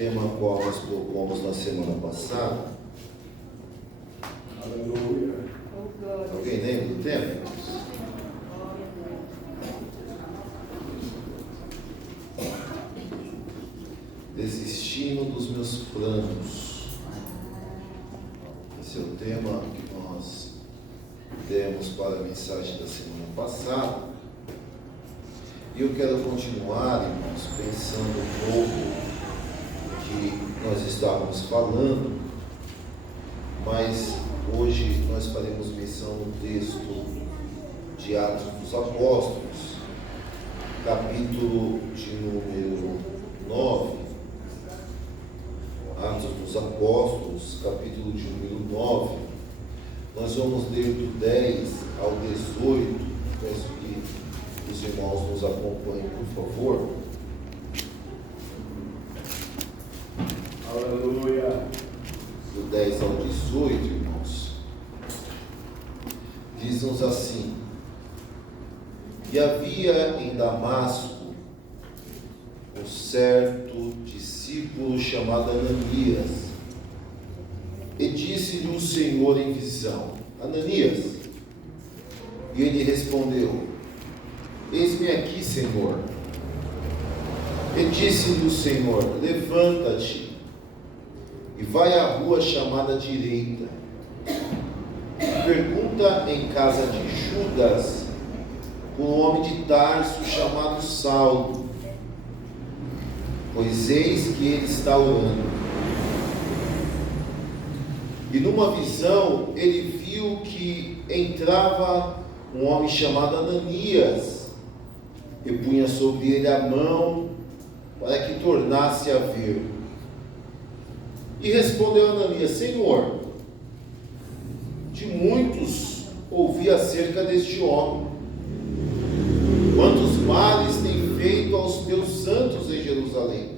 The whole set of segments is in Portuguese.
tema qual nós propomos na semana passada. Aleluia. Alguém lembra do tema? Desistindo dos meus planos. Esse é o tema que nós demos para a mensagem da semana passada. E eu quero continuar, irmãos, pensando um pouco no que nós estávamos falando, mas hoje nós faremos menção no texto de Atos dos Apóstolos, capítulo de número 9. Atos dos Apóstolos, capítulo de número 9. Nós vamos ler do 10 ao 18. Peço que os irmãos nos acompanhem, por favor. Aleluia. Do 10 ao 18, irmãos. Diz-nos assim: E havia em Damasco um certo discípulo chamado Ananias, e disse-lhe o Senhor em visão: Ananias. E ele respondeu: Eis-me aqui, Senhor. E disse-lhe o Senhor: Levanta-te e vai à rua chamada Direita, e pergunta em casa de Judas por um homem de Tarso chamado Saulo, pois eis que ele está orando. E numa visão ele viu que entrava um homem chamado Ananias, e punha sobre ele a mão para que tornasse a ver. E respondeu Ananias: Senhor, de muitos ouvi acerca deste homem, quantos males tem feito aos teus santos em Jerusalém.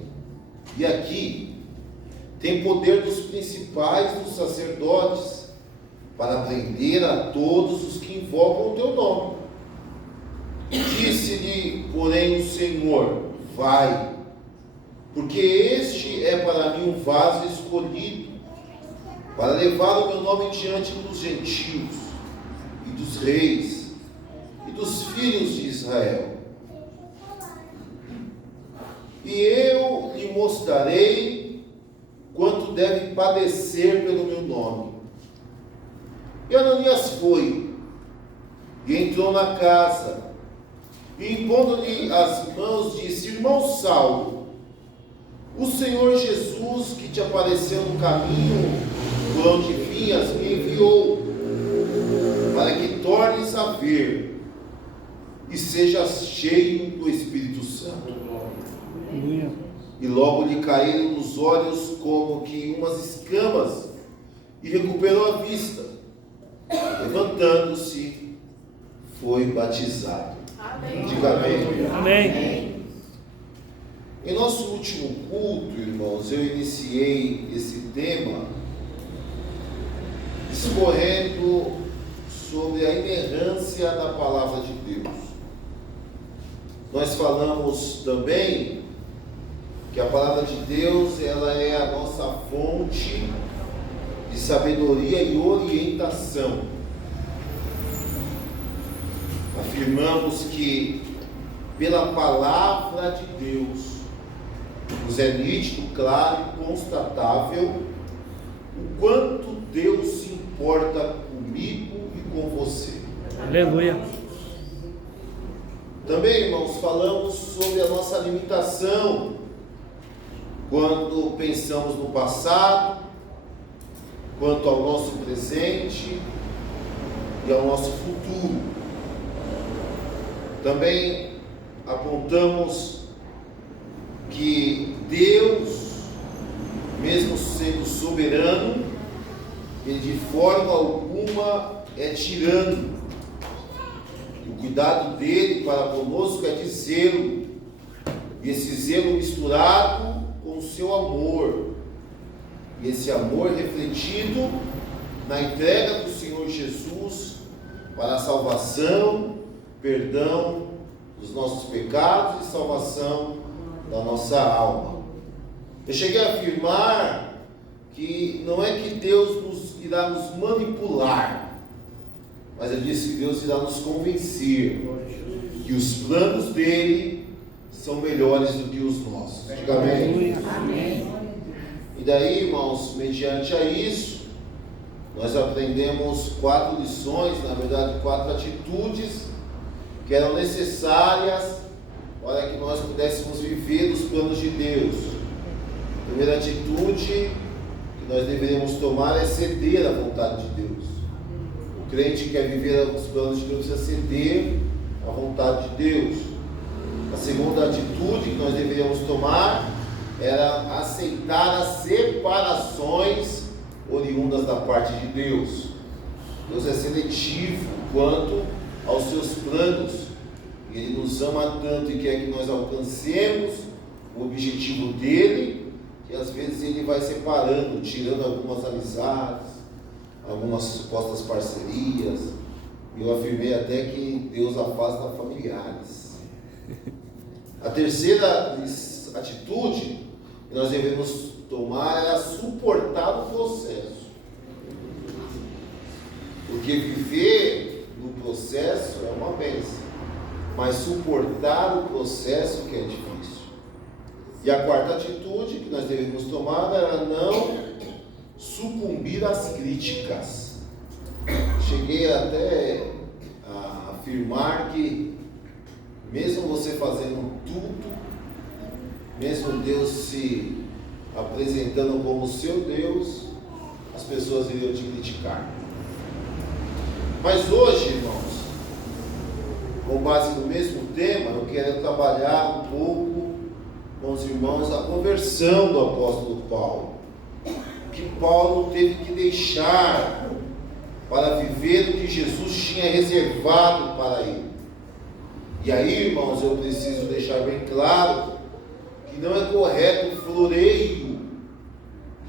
E aqui tem poder dos principais dos sacerdotes para prender a todos os que invocam o teu nome. Disse-lhe, porém, o Senhor: vai, porque este é para mim um vaso escolhido, para levar o meu nome diante dos gentios, e dos reis, e dos filhos de Israel. E eu lhe mostrarei quanto deve padecer pelo meu nome. E Ananias foi, e entrou na casa, e impondo-lhe as mãos, disse: Irmão Saulo, o Senhor Jesus, que te apareceu no caminho por onde vinhas, me enviou, para que tornes a ver e sejas cheio do Espírito Santo. E logo lhe caíram nos olhos como que umas escamas, e recuperou a vista. Levantando-se, foi batizado. Amém. Diga amém. Amém. Em nosso último culto, irmãos, eu iniciei esse tema discorrendo sobre a inerrância da palavra de Deus. Nós falamos também que a palavra de Deus, ela é a nossa fonte de sabedoria e orientação. Afirmamos que pela palavra de Deus nos é nítido, claro e constatável o quanto Deus se importa comigo e com você. Aleluia. Também, irmãos, falamos sobre a nossa limitação quando pensamos no passado, quanto ao nosso presente e ao nosso futuro. Também apontamos que Deus, mesmo sendo soberano, ele de forma alguma é tirano. O cuidado dele para conosco é de zelo, e esse zelo misturado com o seu amor, e esse amor refletido na entrega do Senhor Jesus para a salvação, perdão dos nossos pecados e salvação da nossa alma. Eu cheguei a afirmar que não é que Deus irá nos manipular, mas eu disse que Deus irá nos convencer que os planos dele são melhores do que os nossos. Diga amém. Amém. E daí, irmãos, mediante a isso, nós aprendemos 4 lições, na verdade 4 atitudes que eram necessárias para que nós pudéssemos viver os planos de Deus. A primeira atitude que nós deveríamos tomar é ceder à vontade de Deus. O crente que quer viver os planos de Deus precisa ceder à vontade de Deus. A segunda atitude que nós deveríamos tomar era aceitar as separações oriundas da parte de Deus. Deus é seletivo quanto aos seus planos. Ele nos ama tanto e quer que nós alcancemos o objetivo dele, que às vezes ele vai separando, tirando algumas amizades, algumas supostas parcerias. Eu afirmei até que Deus afasta familiares. A terceira atitude que nós devemos tomar é suportar o processo. Porque viver no processo é uma bênção, mas suportar o processo que é difícil. E a quarta atitude que nós devemos tomar era não sucumbir às críticas. Cheguei até a afirmar que mesmo você fazendo tudo, mesmo Deus se apresentando como seu Deus, as pessoas iriam te criticar. Mas hoje, irmãos, com base no mesmo tema, eu quero trabalhar um pouco com os irmãos a conversão do apóstolo Paulo. O que Paulo teve que deixar para viver o que Jesus tinha reservado para ele. E aí, irmãos, eu preciso deixar bem claro que não é correto o floreio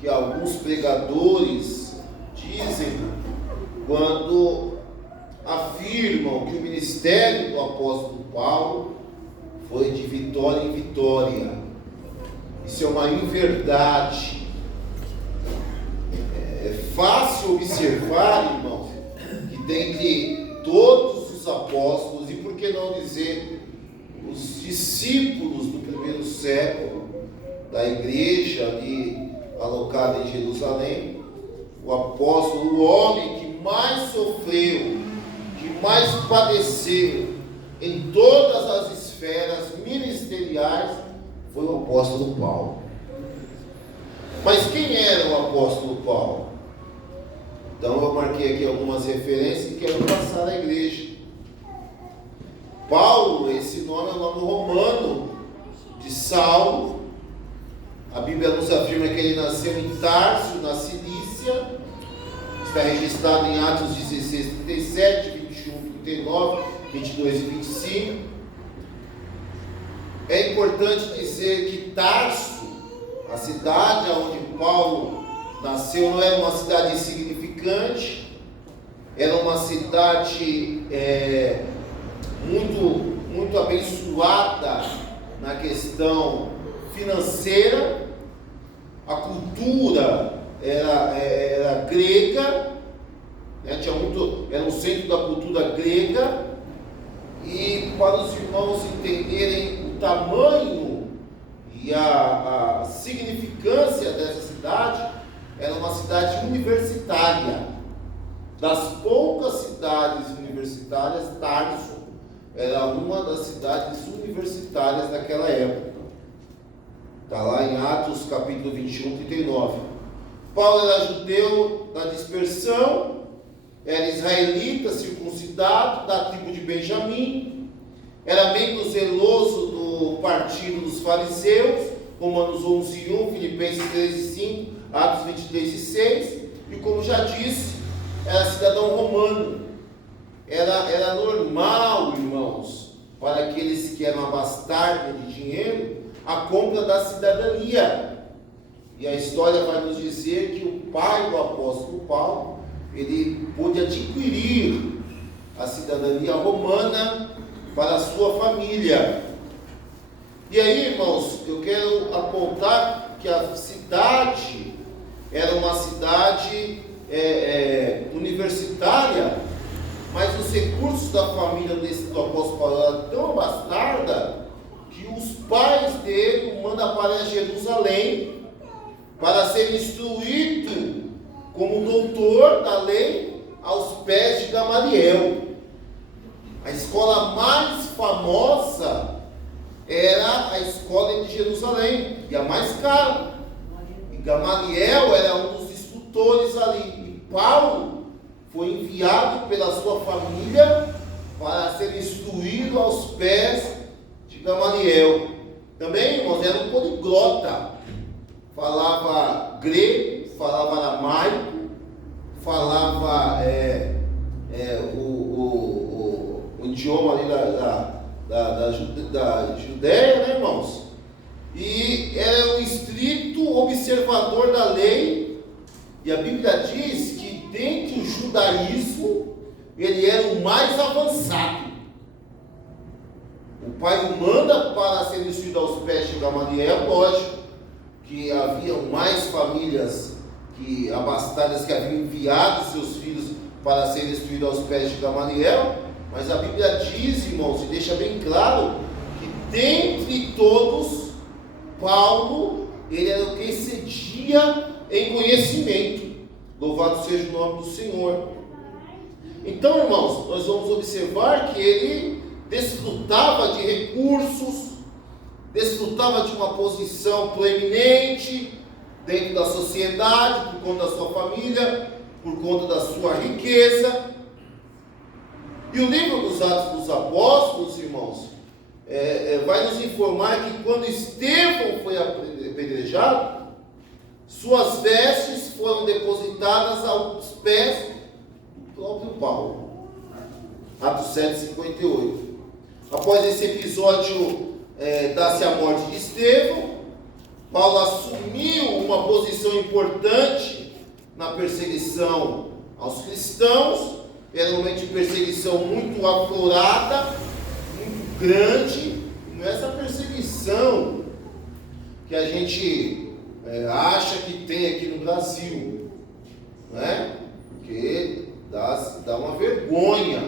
que alguns pregadores dizem quando afirmam que o ministério do apóstolo Paulo foi de vitória em vitória. Isso é uma inverdade. É fácil observar, irmão, que dentre todos os apóstolos, e por que não dizer os discípulos do primeiro século da igreja ali alocada em Jerusalém, o apóstolo, o homem que mais sofreu, que mais padeceu em todas as esferas ministeriais, foi o apóstolo Paulo. Mas quem era o apóstolo Paulo? Então eu marquei aqui algumas referências e quero passar à igreja. Paulo, esse nome é o nome romano de Saulo. A Bíblia nos afirma que ele nasceu em Tarso, na Cilícia. Está registrado em Atos 16, 37, 21, 39, 22 e 25. É importante dizer que Tarso, a cidade onde Paulo nasceu, não era uma cidade insignificante, era uma cidade muito abençoada na questão financeira. A cultura era grega, era um centro da cultura grega. E para os irmãos entenderem o tamanho e a significância dessa cidade, era uma cidade universitária. Das poucas cidades universitárias, Tarso era uma das cidades universitárias daquela época. Está lá em Atos capítulo 21, 39. Paulo era judeu da dispersão, era israelita, circuncidado, da tribo de Benjamim, era membro zeloso do partido dos fariseus, Romanos 11, 1, Filipenses 13, 5, Atos 23 e 6, e como já disse, era cidadão romano. Era normal, irmãos, para aqueles que eram abastardos de dinheiro, a compra da cidadania. E a história vai nos dizer que o pai do apóstolo Paulo, ele pôde adquirir a cidadania romana para a sua família. E aí, irmãos, eu quero apontar que a cidade era uma cidade universitária, mas os recursos da família do apóstolo Paulo eram tão abastarda que os pais dele o mandam para Jerusalém para ser instruído como doutor da lei aos pés de Gamaliel. A escola mais famosa era a escola de Jerusalém, e a mais cara. E Gamaliel era um dos instrutores ali. E Paulo foi enviado pela sua família para ser instruído aos pés de Gamaliel. Também, irmãos, era um poliglota. Falava grego, falava aramaico, falava o idioma ali da Judéia, né, irmãos? E era um estrito observador da lei. E a Bíblia diz que dentro do judaísmo ele era o mais avançado. O pai o manda para ser instruído aos pés de Gamaliel. Lógico que haviam mais famílias abastadas que haviam enviado seus filhos para serem instruídos aos pés de Gamaliel, mas a Bíblia diz, irmãos, e deixa bem claro, que dentre todos, Paulo, ele era o que excedia em conhecimento. Louvado seja o nome do Senhor. Então, irmãos, nós vamos observar que ele desfrutava de recursos, desfrutava de uma posição proeminente dentro da sociedade, por conta da sua família, por conta da sua riqueza. E o livro dos Atos dos Apóstolos, irmãos, vai nos informar que quando Estevão foi apedrejado, suas vestes foram depositadas aos pés do próprio Paulo. Atos 7:58. Após esse episódio dar-se a morte de Estevão, Paulo assumiu uma posição importante na perseguição aos cristãos. Era realmente perseguição muito aflorada, muito grande. Não é essa perseguição que a gente acha que tem aqui no Brasil, não é? Porque dá uma vergonha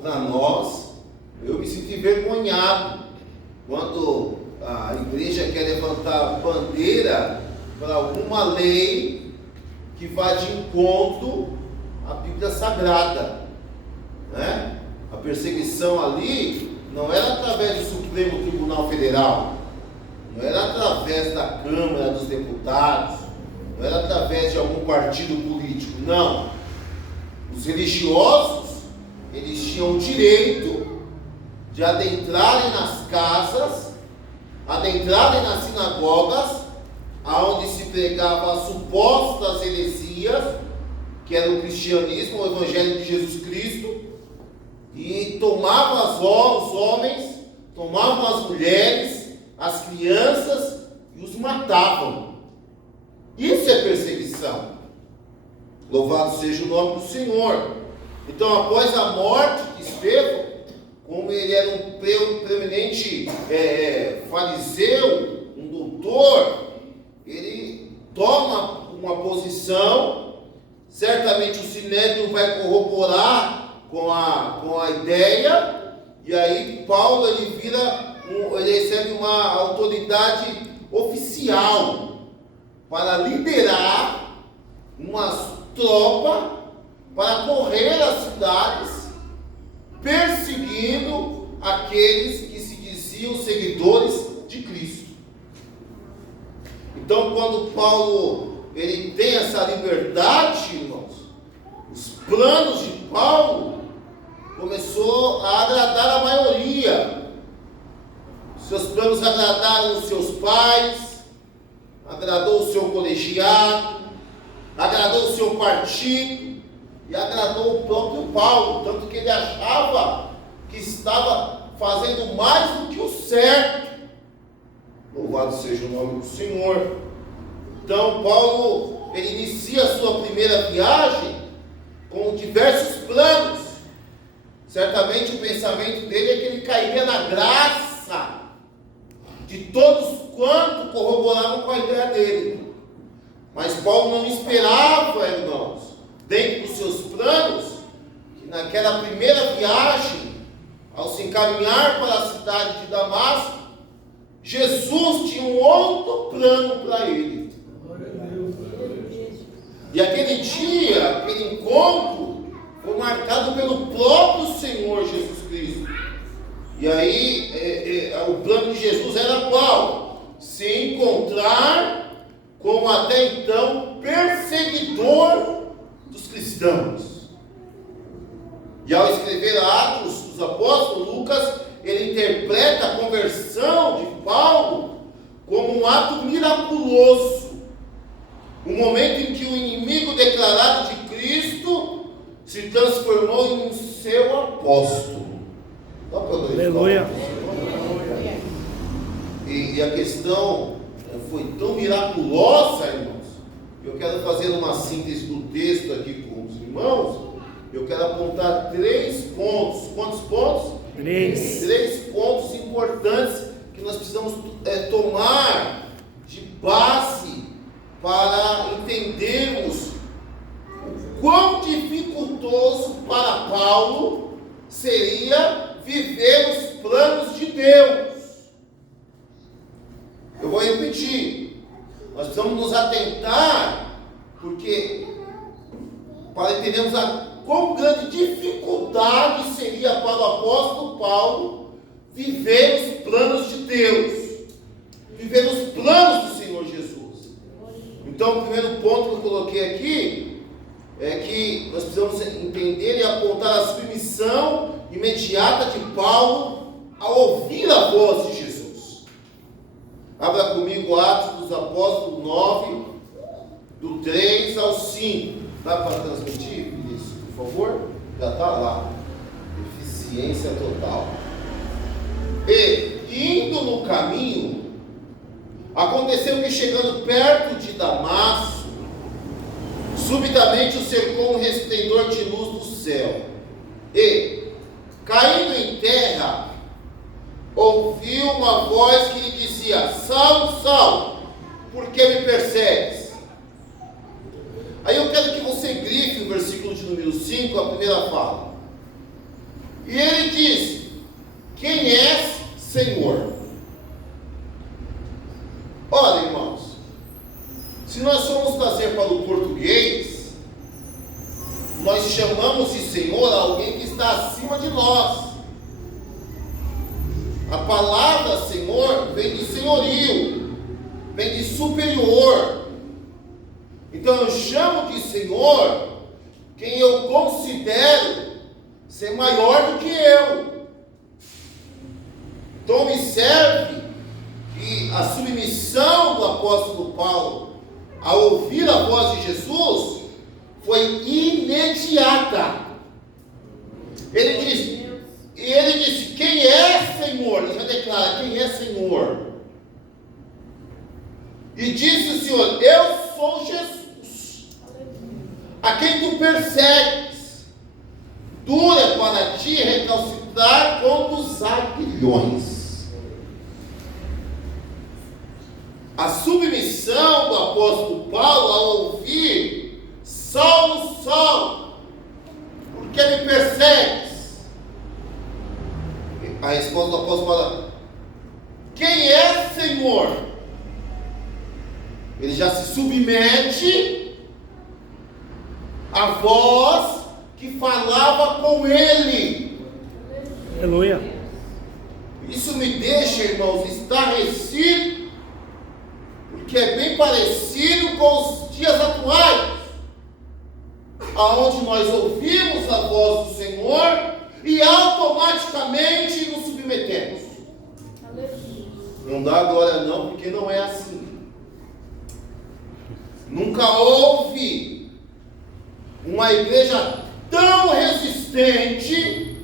para nós. Eu me sinto envergonhado quando a igreja quer levantar bandeira para alguma lei que vá de encontro à Bíblia Sagrada, né? A perseguição ali não era através do Supremo Tribunal Federal, não era através da Câmara dos Deputados, não era através de algum partido político, não. Os religiosos, eles tinham o direito de adentrarem nas casas, adentrarem nas sinagogas, aonde se pregavam as supostas heresias, que era o cristianismo, o evangelho de Jesus Cristo, e tomavam os homens, tomavam as mulheres, as crianças e os matavam. Isso é perseguição. Louvado seja o nome do Senhor. Então, após a morte de Estevão, como ele era um preeminente fariseu, um doutor, ele toma uma posição. Certamente o Sinédrio vai corroborar com a ideia, e aí Paulo ele recebe uma autoridade oficial para liderar uma tropa para correr as cidades, perseguindo aqueles que se diziam seguidores de Cristo. Então, quando Paulo ele tem essa liberdade, irmãos, os planos de Paulo começou a agradar a maioria. Seus planos agradaram os seus pais, agradou o seu colegiado, agradou o seu partido e agradou o próprio Paulo, tanto que ele achava que estava fazendo mais do que o certo. Louvado seja o nome do Senhor. Então Paulo, ele inicia a sua primeira viagem com diversos planos. Certamente o pensamento dele é que ele cairia na graça de todos quanto corroboravam com a ideia dele. Mas Paulo não esperava, irmãos, dentro dos seus planos, que naquela primeira viagem, ao se encaminhar para a cidade de Damasco, Jesus tinha um outro plano para ele. E aquele dia, aquele encontro, foi marcado pelo próprio Senhor Jesus Cristo. E aí, o plano de Jesus era qual? Se encontrar com até então perseguidor dos cristãos. E ao escrever Atos dos Apóstolos, Lucas, ele interpreta a conversão de Paulo como um ato miraculoso. O momento em que o inimigo declarado de Cristo se transformou em seu apóstolo. Aleluia. E a questão foi tão miraculosa, irmãos. Eu quero fazer uma síntese do texto aqui com os irmãos. Eu quero apontar 3 pontos. Quantos pontos? 3. 3 pontos importantes que nós precisamos tomar de base para entendermos o quão dificultoso para Paulo seria viver os planos de Deus. Eu vou repetir. Nós precisamos nos atentar, porque para entendermos quão grande dificuldade seria para o apóstolo Paulo viver os planos de Deus, viver os planos do Senhor Jesus. Então, o primeiro ponto que eu coloquei aqui é que nós precisamos entender e apontar a submissão imediata de Paulo ao ouvir a voz de Jesus. Abra comigo Atos dos Apóstolos 9, do 3 ao 5. Dá para transmitir isso, por favor? Já está lá. Eficiência total. E, indo no caminho, aconteceu que, chegando perto de Damasco, subitamente o cercou um resplendor de luz do céu. E, caindo em terra, ouviu uma voz que lhe dizia: Saulo, Saulo, por que me persegues? Aí eu quero que você grife o versículo de número 5, a primeira fala. E ele diz: quem és, Senhor? Olha, irmãos, se nós formos trazer para o português, nós chamamos de Senhor alguém que está acima de nós. A palavra Senhor vem de senhorio, vem de superior. Então eu chamo de Senhor quem eu considero ser maior do que eu. Então me serve que a submissão do apóstolo Paulo a ouvir a voz de Jesus foi imediata. Ele disse: quem é Senhor? Ele já declara: quem é Senhor? E disse o Senhor: eu sou Jesus, a quem tu persegues. Dura é para ti recalcitrar contra os aguilhões. A submissão do apóstolo Paulo ao ouvir: Saulo, Saulo, por que me persegues? A resposta do apóstolo Paulo: quem é Senhor? Ele já se submete à voz que falava com ele. Aleluia. Isso me deixa, irmãos, estarrecido, porque é bem parecido com os dias atuais, aonde nós ouvimos a voz do Senhor e automaticamente nos submetemos. Não dá glória não, porque não é assim. Nunca houve uma igreja tão resistente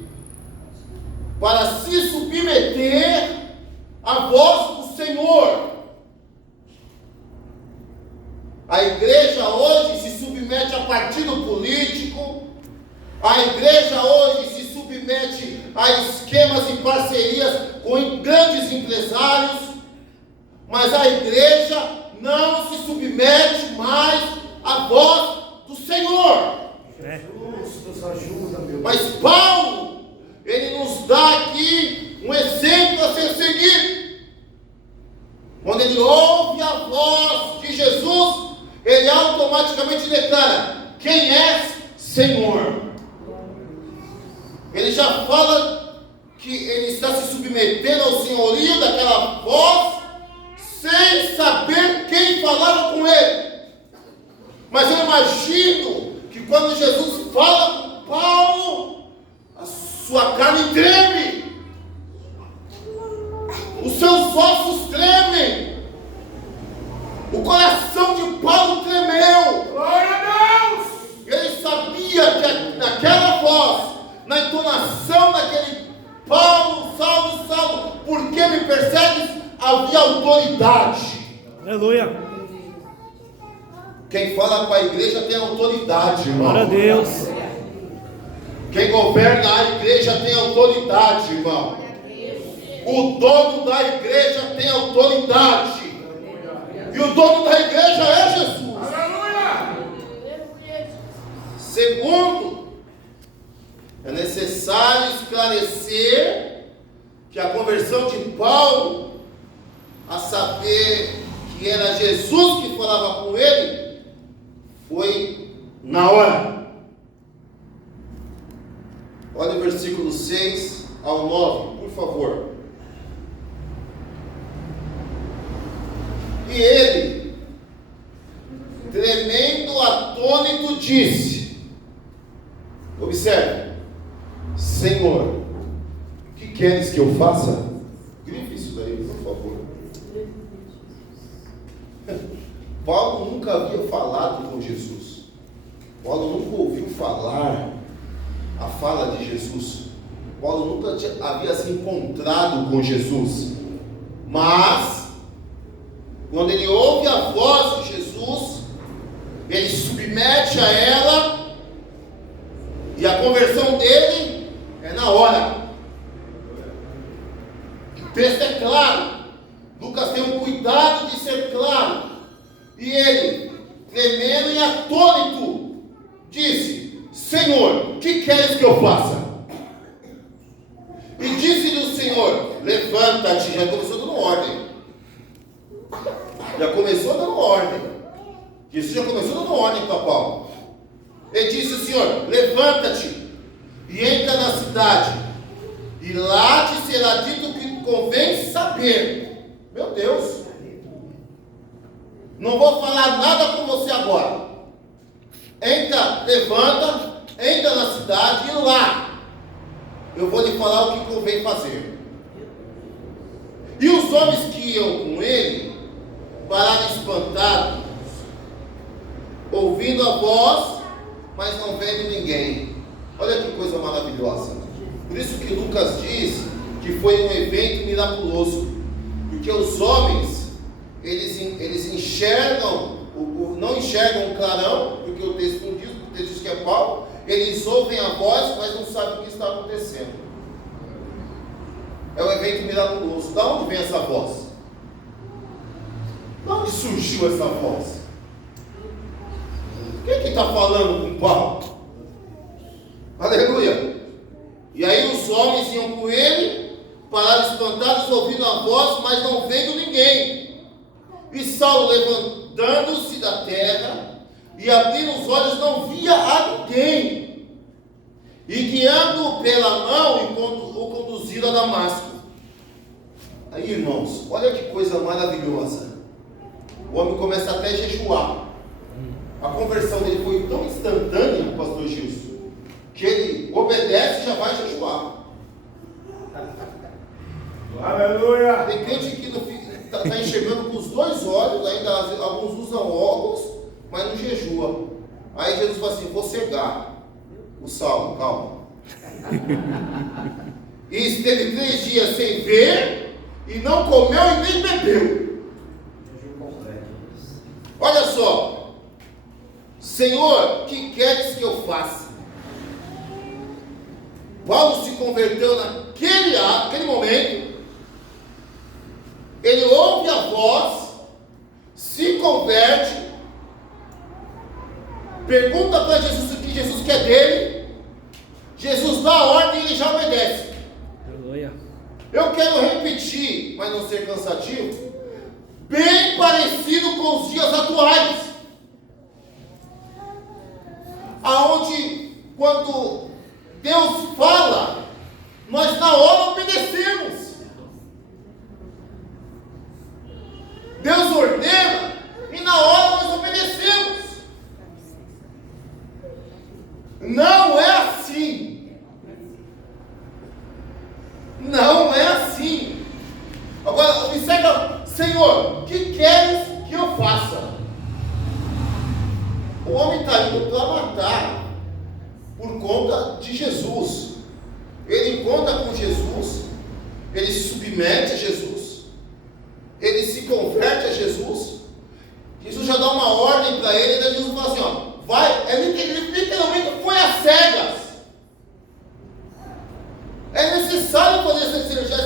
para se submeter à voz do Senhor. A igreja hoje se submete a partido político, a igreja hoje se submete a esquemas e parcerias com grandes empresários, mas a igreja não se submete mais à voz do Senhor. Jesus, nos ajuda, meu Deus. Mas Paulo, ele nos dá aqui um exemplo a ser seguido. Quando ele ouve a voz de Jesus, ele automaticamente declara: quem és, Senhor? Ele já fala que ele está se submetendo ao senhorio daquela voz, sem saber quem falava com ele. Mas eu imagino que quando Jesus fala com Paulo, a sua carne treme, os seus ossos tremem, o coração de Paulo tremeu. Glória a Deus! Ele sabia que naquela voz, na entonação daquele Paulo, Saulo, Saulo, por que me persegues? Havia autoridade. Aleluia! Quem fala com a igreja tem autoridade, irmão. Glória a Deus! Quem governa a igreja tem autoridade, irmão. O dono da igreja tem autoridade. E o dono da igreja é Jesus. Aleluia! Segundo, é necessário esclarecer que a conversão de Paulo, a saber que era Jesus que falava com ele, foi na hora. Olha o versículo 6 ao 9, por favor. E ele, tremendo atônito, disse: observe, Senhor, o que queres que eu faça? Grife isso daí, por favor. Paulo nunca havia falado com Jesus. Paulo nunca ouviu falar a fala de Jesus. Paulo nunca havia se encontrado com Jesus. Mas, quando ele ouve a voz de Jesus, ele se submete a ela, e a conversão dele é na hora. O texto é claro. Lucas tem um cuidado de ser claro. E ele, tremendo e atônito, disse: Senhor, o que queres que eu faça? E disse-lhe o Senhor: levanta-te. Já começou dando ordem. Já começou dando ordem. Jesus já começou dando ordem para Paulo. Ele disse: o Senhor, levanta-te e entra na cidade, e lá te será dito o que convém saber. Meu Deus, não vou falar nada com você agora. Entra, levanta, entra na cidade, e lá eu vou lhe falar o que convém fazer. E os homens que iam com ele pararam espantados, ouvindo a voz, mas não vendo ninguém. Olha que coisa maravilhosa. Por isso que Lucas diz que foi um evento miraculoso, porque os homens, eles enxergam, não enxergam o clarão, porque o texto não diz, o texto diz que é Paulo. Eles ouvem a voz, mas não sabem o que está acontecendo. É um evento miraculoso. Da onde vem essa voz? Da onde surgiu essa voz? Quem que está falando com Paulo? Aleluia! E aí os homens iam com ele, pararam espantados, ouvindo a voz, mas não vendo ninguém. E Saulo, levantando-se da terra e abrindo os olhos, não via a ninguém. E guiando-o pela mão, o conduziram a Damasco. Aí, irmãos, olha que coisa maravilhosa. O homem começa até a jejuar. A conversão dele foi tão instantânea, pastor Gilson, que ele obedece e já vai jejuar. Aleluia! Tem crente que está enxergando com os dois olhos, ainda alguns usam óculos, mas não jejua. Aí Jesus fala assim: vou cegar o Saulo, calma. E esteve 3 dias sem ver, e não comeu e nem bebeu. Olha só: Senhor, o que queres que eu faça? Paulo se converteu naquele momento. ele ouve a voz, se converte, pergunta para Jesus o que Jesus quer dele, Jesus dá a ordem e ele já obedece. Aleluia. Eu quero repetir, mas não ser cansativo, bem parecido com os dias atuais, aonde quando Deus fala, nós na hora obedecemos. Deus ordena e na hora nós obedecemos. Não é assim. Não é assim. Agora observa, Senhor, o que queres que eu faça? O homem está indo para matar por conta de Jesus. Ele encontra com Jesus, ele se submete a Jesus, ele se converte a Jesus. Jesus já dá uma ordem para ele, e daí Jesus fala assim, ó, vai, ele literalmente foi às cegas. É necessário fazer essa cirurgia,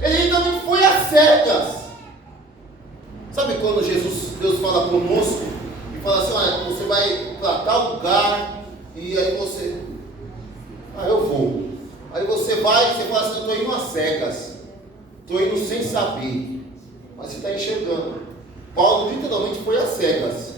ele literalmente foi às cegas. Sabe quando Deus fala conosco e fala assim, olha, você vai para tal lugar, e aí você, eu vou. Aí você vai e você fala assim, eu estou indo às cegas, estou indo sem saber, mas você está enxergando. Paulo literalmente foi às cegas,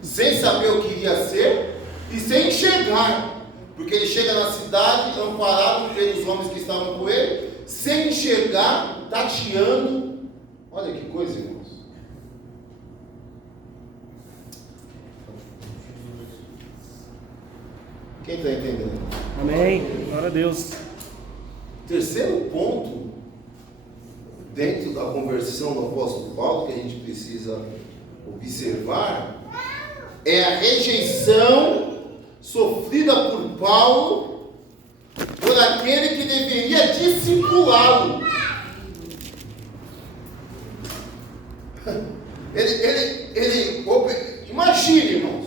sem saber o que iria ser e sem enxergar, porque ele chega na cidade, amparado pelos homens que estavam com ele, sem enxergar, tateando. Olha que coisa, irmãos. Quem está entendendo? Amém. Glória a Deus. Terceiro ponto, dentro da conversão do apóstolo Paulo, que a gente precisa observar, é a rejeição sofrida por Paulo por aquele que deveria discipulá-lo. Imagine, irmãos,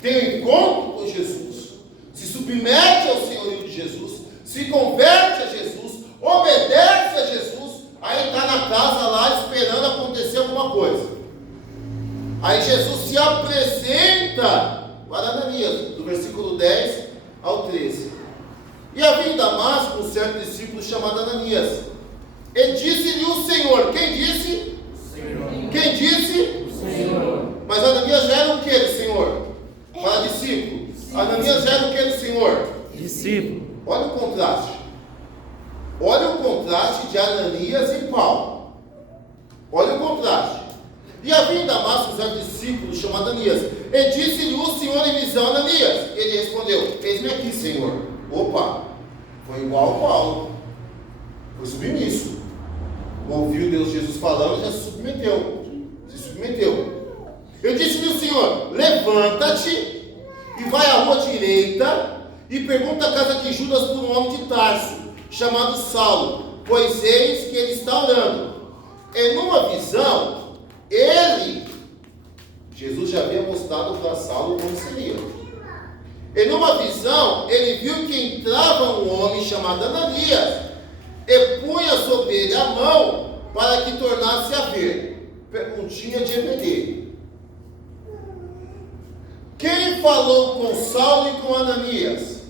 tem um encontro com Jesus, se submete ao senhorio de Jesus, se converte a Jesus, obedece a Jesus, aí está na casa lá esperando acontecer alguma coisa. Aí Jesus se apresenta para Ananias, do versículo 10 ao 13. E havia em Damasco um certo discípulo chamado Ananias, e disse-lhe o Senhor. Quem disse? O Senhor. Quem disse? O Senhor. Mas Ananias já era o que do Senhor? Para discípulo. Ananias já era o que do Senhor? Discípulo. Olha o contraste. Olha o contraste de Ananias e Paulo. Olha o contraste. E havia em Damasco um certo discípulo chamado Ananias, e disse-lhe o Senhor em visão, Ananias. Ele respondeu, eis-me aqui, Senhor. Opa, foi igual a Paulo, foi submisso, ouviu Deus Jesus falando e já se submeteu. Eu disse-lhe o Senhor, levanta-te e vai à rua direita e pergunta a casa de Judas por um homem de Tarso, chamado Saulo, pois eis que ele está orando. E numa visão, Jesus já havia mostrado para Saulo como seria. E numa visão, ele viu que entrava um homem chamado Ananias, e punha sobre ele a mão, para que tornasse a ver. Perguntinha de EBD. Quem falou com Saulo e com Ananias?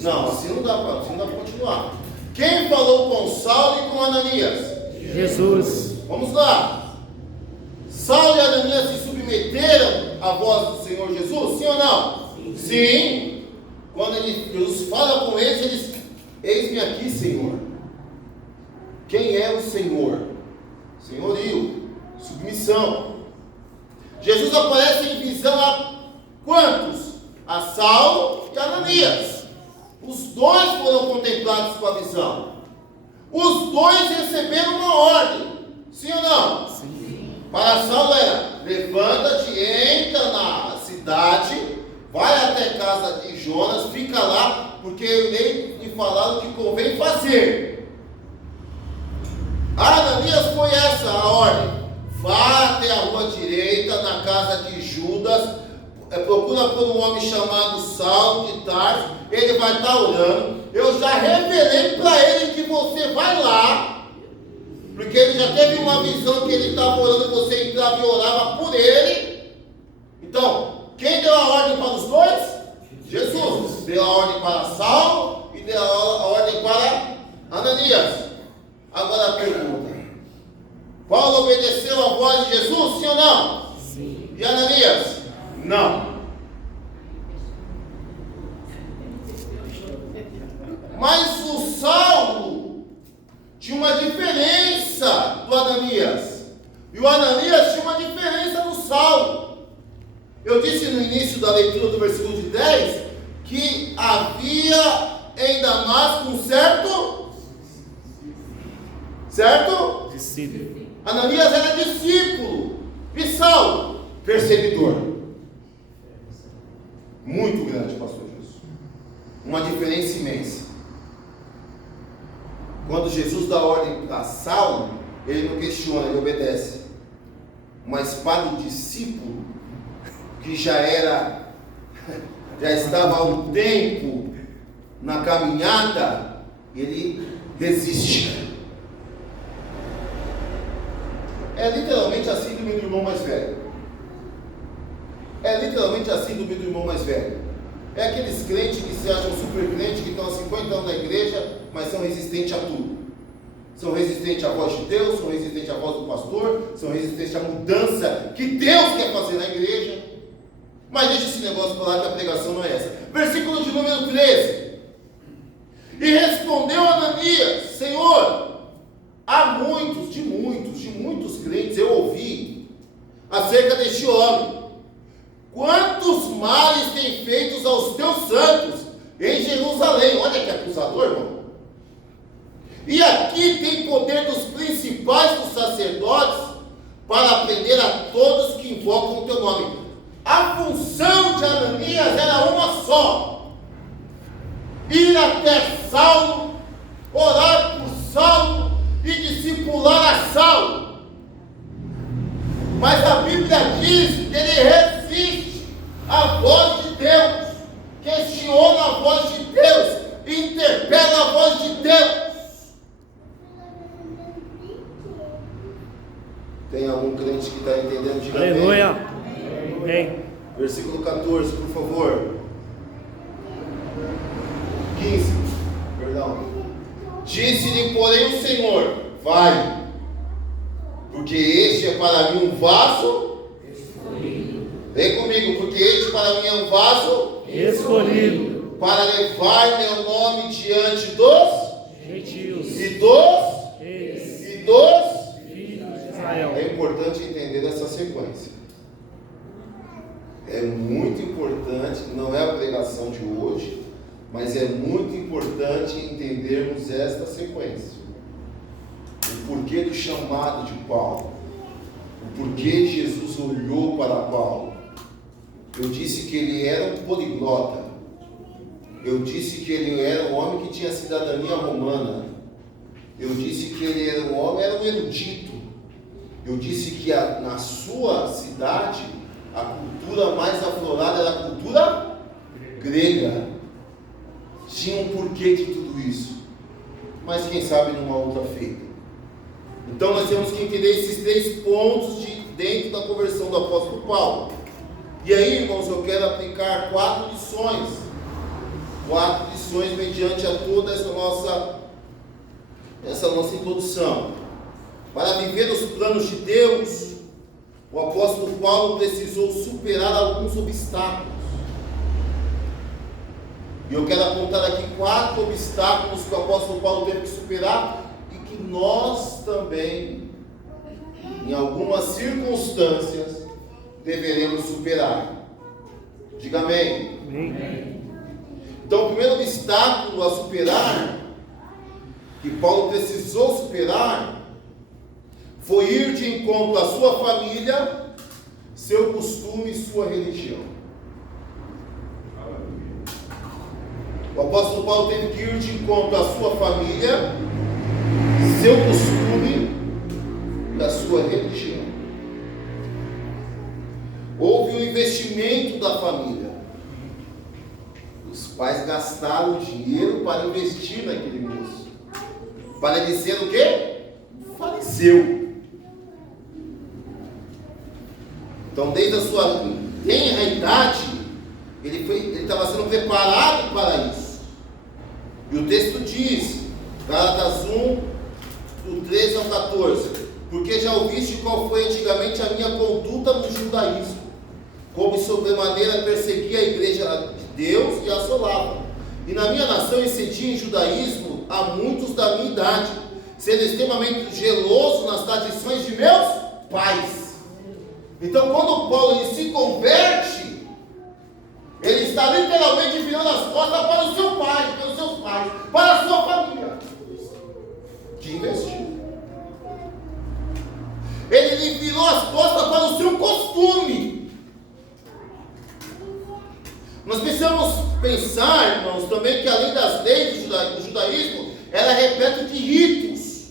Não, assim não dá para continuar. Quem falou com Saulo e com Ananias? Jesus. Vamos lá. Saulo e Ananias se submeteram à voz do Senhor Jesus? Sim ou não? Sim. Quando Jesus fala com eles, eis-me aqui, Senhor. Quem é o Senhor? Senhorio, submissão. Jesus aparece em visão a quantos? A Saulo e a Ananias. Os dois foram contemplados com a visão. Os dois receberam uma ordem. Sim ou não? Sim. Para Saulo era, levanta-te, entra na cidade, vai até a casa de Jonas, fica lá, porque eu irei lhe falar o que convém fazer. A Ananias foi essa a ordem. Vá até a rua direita, na casa de Judas, procura por um homem chamado Saulo de Tarso, ele vai estar orando. Eu já revelei para ele que você vai lá Porque ele já teve uma visão que ele estava orando, você entrava e orava por ele. Então, quem deu a ordem para os dois? Jesus. Deu a ordem para Saulo e deu a ordem para Ananias. Agora a pergunta: Paulo obedeceu a voz de Jesus, sim ou não? Sim. E Ananias? Não. Mas o Saulo tinha uma diferença do Ananias. E o Ananias tinha uma diferença do Saulo. Eu disse no início da leitura do versículo de 10 que havia em Damasco um certo? Discípulo. Ananias era discípulo e Saulo, perseguidor. Muito grande, pastor Jesus. Uma diferença imensa. Quando Jesus dá ordem para Saulo, ele não questiona, ele obedece. Mas para o discípulo, que já estava há um tempo na caminhada, ele resiste. É literalmente a síndrome do irmão mais velho. É aqueles crentes que se acham super crentes, que estão há 50 anos na igreja, mas são resistentes a tudo. São resistentes à voz de Deus, são resistentes à voz do pastor, são resistentes à mudança que Deus quer fazer na igreja. Mas deixa esse negócio para lá, que a pregação não é essa. Versículo de número 13. E respondeu Ananias: Senhor, há muitos crentes eu ouvi acerca deste homem. Quantos males tem feitos aos teus santos em Jerusalém? Olha que acusador, irmão. E aqui tem poder dos principais dos sacerdotes para prender a todos que invocam o teu nome. A função de Ananias era uma só: ir até Saulo, orar por Saulo e discipular a Saulo. Mas a Bíblia diz que ele resiste à voz de Deus, questiona a voz de Deus, interpela a voz de Deus. Tem algum crente que está entendendo? Diga amém. Aleluia. Amém. Versículo 14, por favor. 15, perdão. Disse-lhe, porém, o Senhor: vai, porque este é para mim um vaso escolhido. Vem comigo, porque este para mim é um vaso escolhido para levar meu nome diante dos gentios e dos reis e dos. filhos de Israel. É importante entender essa sequência. É muito importante, não é a pregação de hoje, mas é muito importante entendermos esta sequência. O porquê do chamado de Paulo, o porquê Jesus olhou para Paulo. Eu disse que ele era um poliglota, eu disse que ele era um homem que tinha cidadania romana, eu disse que ele era um homem, era um erudito, eu disse que na sua cidade a cultura mais aflorada era a cultura grega. Tinha um porquê de tudo isso, mas quem sabe numa outra feita. Então nós temos que entender esses 3 pontos dentro da conversão do apóstolo Paulo. E aí, irmãos, eu quero aplicar 4 lições. 4 lições mediante a toda essa nossa introdução. Para viver os planos de Deus, o apóstolo Paulo precisou superar alguns obstáculos. E eu quero apontar aqui 4 obstáculos que o apóstolo Paulo teve que superar e que nós também, em algumas circunstâncias, deveremos superar. Diga amém. Amém. Então, o primeiro obstáculo a superar, que Paulo precisou superar, foi ir de encontro à sua família, seu costume e sua religião. O apóstolo Paulo teve que ir de encontro à sua família, seu costume e a sua religião. Houve um investimento da família. Os pais gastaram dinheiro para investir naquele moço, para ele ser o quê? fariseu. Então, desde a sua tenra idade, ele estava sendo preparado para isso. E o texto diz, Gálatas 1, do 13 ao 14: porque já ouviste qual foi antigamente a minha conduta no judaísmo, como sobremaneira perseguia a igreja de Deus e assolava. E na minha nação excedia em judaísmo a muitos da minha idade, sendo extremamente geloso nas tradições de meus pais. Então, quando Paulo ele se converte, ele está literalmente virando as costas para o seu pai, para os seus pais, para a sua família, que investiu. Ele virou as costas para o seu costume. Nós precisamos pensar, irmãos, também que além das leis do judaísmo, ela é repleta de ritos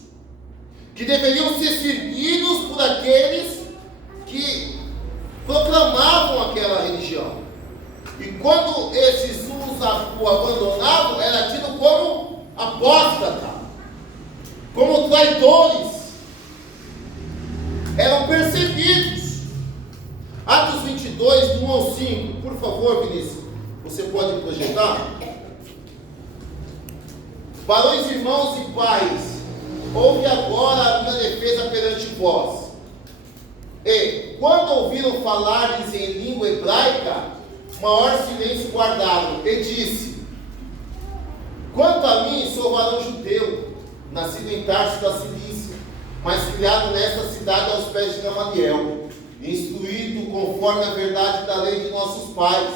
que deveriam ser seguidos por aqueles que proclamavam aquela religião. E quando esses o abandonavam, era tido como apóstata, como traidores, eram perseguidos. Atos 22, do 1 ao 5, por favor, Vinícius, você pode projetar? Varões, irmãos e pais, ouve agora a minha defesa perante vós. E, quando ouviram falar-lhes em língua hebraica, maior silêncio guardaram, e disse: quanto a mim, sou varão judeu, nascido em Tarso da Cilícia, mas criado nesta cidade aos pés de Gamaliel, instruído conforme a verdade da lei de nossos pais,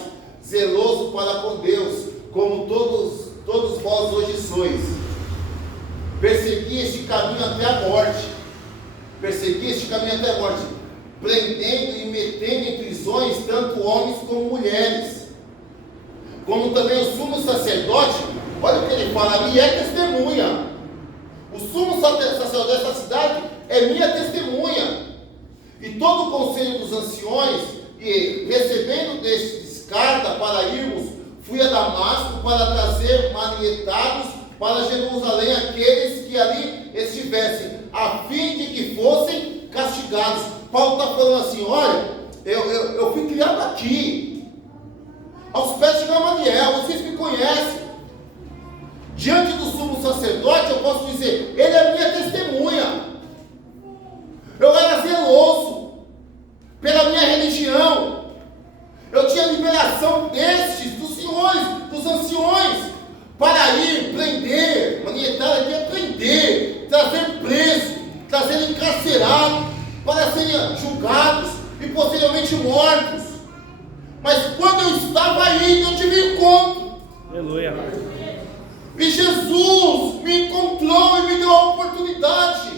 zeloso para com Deus, como todos vós hoje sois. Persegui este caminho até a morte, prendendo e metendo em prisões tanto homens como mulheres, como também o sumo sacerdote. Olha o que ele fala, me é testemunha. O sumo sacerdote dessa cidade é minha testemunha. E todo o conselho dos anciões, e recebendo destes carta para irmos, fui a Damasco para trazer manietados para Jerusalém aqueles que ali estivessem, a fim de que fossem castigados. Paulo está falando assim: olha, eu fui criado aqui, aos pés de Gamaliel, vocês me conhecem. Diante do sumo sacerdote, eu posso dizer, ele é minha testemunha. Eu era zeloso pela minha religião. Eu tinha liberação dos senhores, dos anciões, para ir prender, manietar aqui é prender, trazer preso, trazer encarcerado, para serem julgados e posteriormente mortos. Mas quando eu estava indo, eu tive encontro. Aleluia. E Jesus me encontrou e me deu a oportunidade.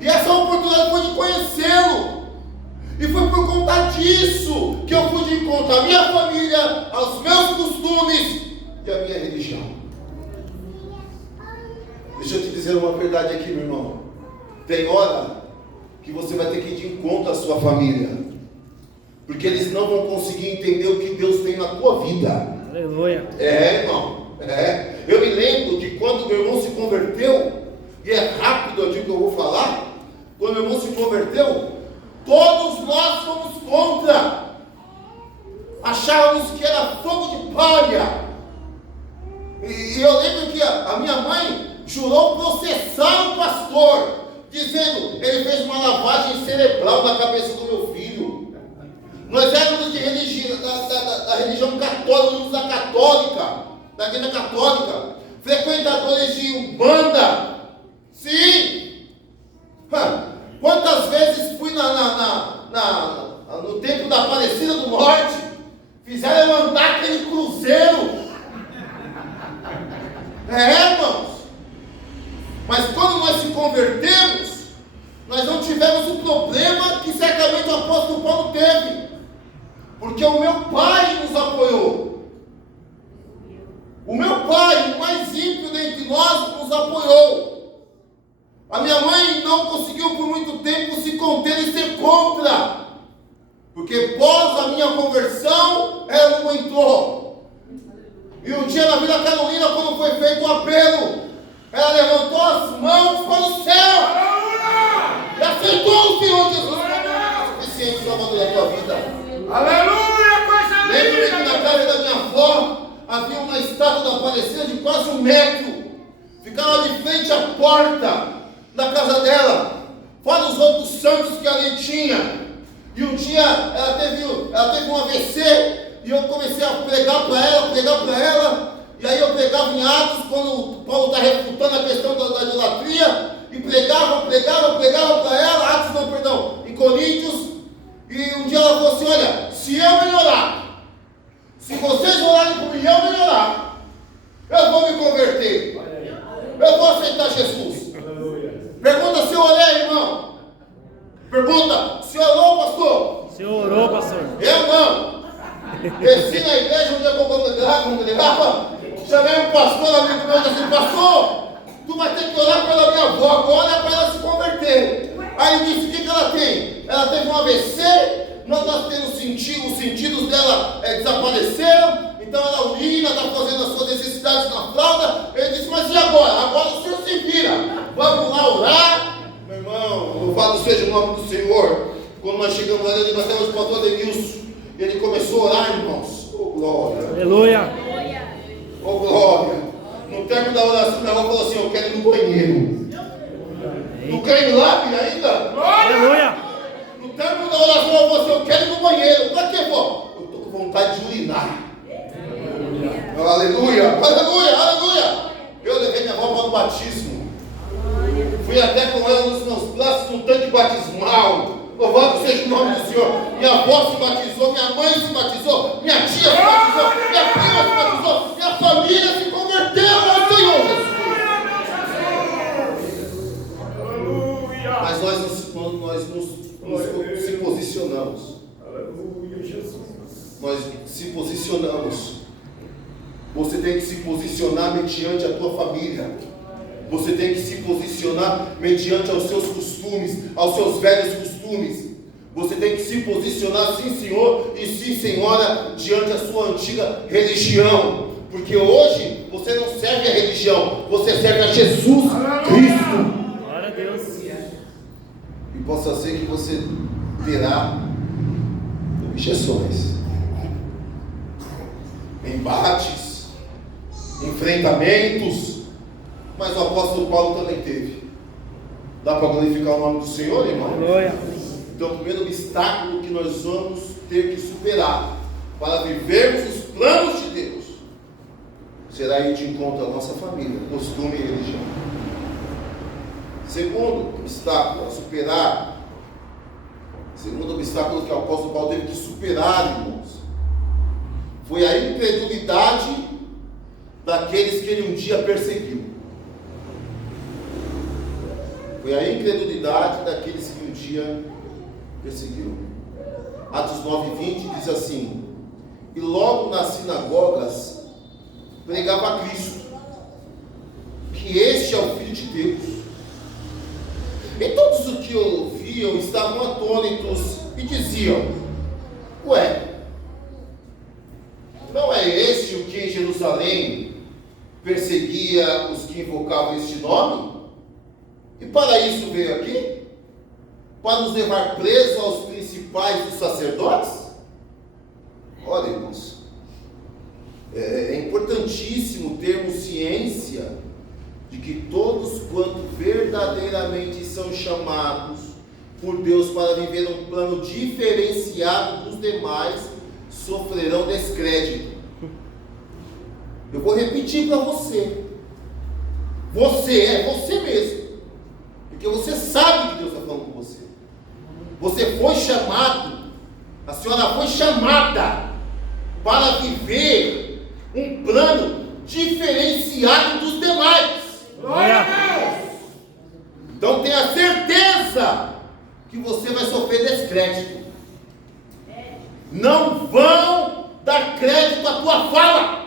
E essa oportunidade foi de conhecê-lo. E foi por conta disso que eu pude encontrar a minha família, os meus costumes e a minha religião. Deixa eu te dizer uma verdade aqui, meu irmão. Tem hora que você vai ter que ir de encontro à sua família, porque eles não vão conseguir entender o que Deus tem na tua vida. Aleluia. Irmão. Eu me lembro de quando meu irmão se converteu, e é rápido aqui o que eu vou falar. Quando meu irmão se converteu, todos nós fomos contra. Achávamos que era fogo de palha. E eu lembro que a minha mãe jurou processar o pastor, dizendo, ele fez uma lavagem cerebral na cabeça do meu filho. Nós éramos de religião, da religião católica, da católica, da igreja católica, frequentadores de umbanda. Sim! Quantas vezes fui no templo da Aparecida do Norte, fizeram eu andar aquele cruzeiro. Irmãos. Mas quando nós se convertemos, nós não tivemos o problema que certamente o apóstolo Paulo teve, porque o meu pai nos apoiou. O meu pai, o mais ímpio dentre nós, nos apoiou. A minha mãe não conseguiu por muito tempo se conter e ser contra, porque pós a minha conversão, ela não aguentou. E um dia na Vila Carolina, quando foi feito o apelo, ela levantou as mãos para o céu aceitou o Senhor Jesus como o suficiente salvador da tua vida. Aleluia, coisa Lembra-me linda. que na casa da minha avó havia uma estátua da Aparecida de quase 1 metro. Ficava de frente à porta da casa dela. Fora os outros santos que ali tinha. E um dia ela teve um AVC. E eu comecei a pregar para ela. E aí eu pregava em Atos, quando Paulo está refutando a questão da idolatria. E pregava para ela. Em Coríntios. E um dia ela falou assim: olha, se eu melhorar, se vocês orarem por mim, eu melhorar, eu vou me converter. Eu vou aceitar Jesus. Pergunta se eu orei, irmão. Pergunta, se orou, pastor? O Senhor orou, pastor. Eu não. Desci na igreja, um dia que eu congregava, chamei um pastor, amigo meu, e disse assim: pastor, tu vai ter que orar pela minha avó agora para ela se converter. Aí ele disse: o que ela tem? Ela teve um AVC, nós temos os sentidos dela desapareceram, então ela urina, está fazendo as suas necessidades na fralda. Ele disse: mas e agora? Agora o senhor se vira, vamos lá orar. Meu irmão, louvado seja o nome do Senhor. Quando nós chegamos lá, nós temos o pastor Ademilson, e ele começou a orar, irmãos. Oh glória, Aleluia. oh glória. No término da oração, minha avó falou assim: eu quero ir no banheiro. Tu quer ir lá, filha, ainda? Aleluia. No término da oração, eu falei assim: eu quero ir no banheiro. Pra quê, vó? Eu estou com vontade de urinar. Aleluia, aleluia, aleluia. Eu levei minha avó para o batismo. Fui até com ela nos meus braços no tanque batismal. Louvado seja o nome do Senhor. Minha avó se batizou, minha mãe se batizou, minha tia se batizou, minha prima se batizou, minha família se converteu ao Senhor Jesus. Mas nós se posicionamos. Aleluia, Jesus. Nós se posicionamos. Você tem que se posicionar mediante a tua família. Você tem que se posicionar mediante aos seus costumes, aos seus velhos costumes. Você tem que se posicionar, sim senhor e sim senhora, diante da sua antiga religião. Porque hoje você não serve a religião, você serve a Jesus Cristo. Glória a Deus. E possa ser que você terá objeções, embates, enfrentamentos, mas o apóstolo Paulo também teve. Dá para glorificar o nome do Senhor, irmão? Aleluia. Então, o primeiro obstáculo que nós vamos ter que superar para vivermos os planos de Deus será ir de encontro à nossa família, costume e religião. Segundo obstáculo a superar, segundo obstáculo que o apóstolo Paulo teve que superar, irmãos, foi a incredulidade daqueles que ele um dia perseguiu. Foi a incredulidade daqueles que um dia perseguiu. Atos 9:20 diz assim: e logo nas sinagogas pregava a Cristo, que este é o Filho de Deus. E todos os que o ouviam estavam atônitos e diziam: ué, não é este o que em Jerusalém perseguia os que invocavam este nome? E para isso veio aqui? Para nos levar presos aos principais dos sacerdotes? Olha, irmãos, é importantíssimo termos ciência de que todos quanto verdadeiramente são chamados por Deus para viver um plano diferenciado dos demais sofrerão descrédito. Eu vou repetir para você. Você é você mesmo, porque você sabe que Deus está falando com você. Você foi chamado, a senhora foi chamada para viver um plano diferenciado dos demais. Glória a Deus. Então tenha certeza que você vai sofrer descrédito. Não vão dar crédito à tua fala.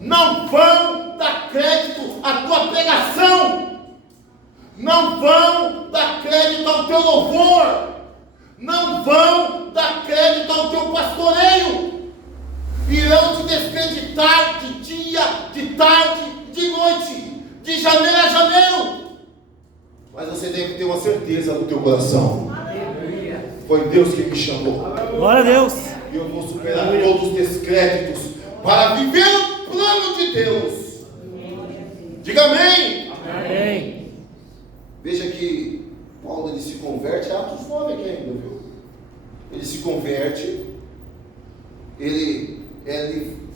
Não vão dar crédito à tua pregação. Não vão dar crédito ao teu louvor. Não vão dar crédito ao teu pastoreio. Irão te descreditar de dia, de tarde, de noite, de janeiro a janeiro. Mas você deve ter uma certeza no teu coração. Foi Deus que me chamou. Glória a Deus. E eu vou superar todos os descréditos para viver o plano de Deus. Diga amém. Amém. Veja que Paulo ele se converte, Atos 9 aqui ainda, viu? Ele se converte, ele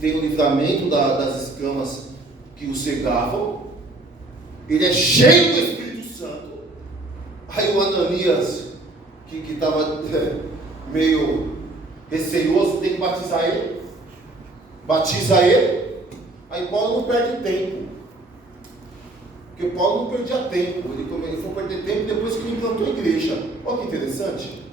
tem o livramento das escamas que o cegavam, ele é cheio do Espírito Santo. Aí o Ananias, que estava meio receioso, tem que batizar ele, batiza ele. Aí Paulo não perde tempo, porque Paulo não perdia tempo, ele foi perder tempo depois que ele implantou a igreja. Olha que interessante.